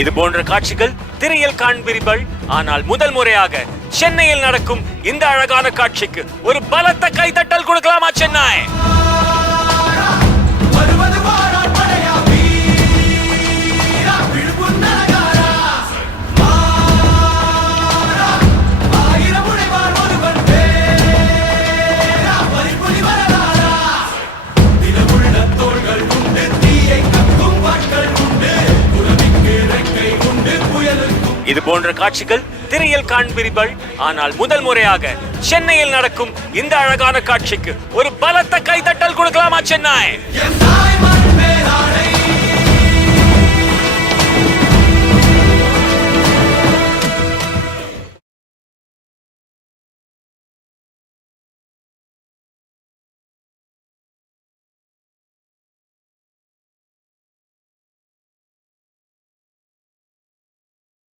இது போன்ற காட்சிகள் திரையில் காண்பீர்கள். ஆனால் முதல் முறையாக சென்னையில் நடக்கும் இந்த அழகான காட்சிக்கு ஒரு பலத்த கைதட்டல் கொடுக்கலாமா சென்னை? இது போன்ற காட்சிகள் திரையில் காண்பீர்கள். ஆனால் முதல் முறையாக சென்னையில் நடக்கும் இந்த அழகான காட்சிக்கு ஒரு பலத்த கைதட்டல் கொடுக்கலாமா சென்னை?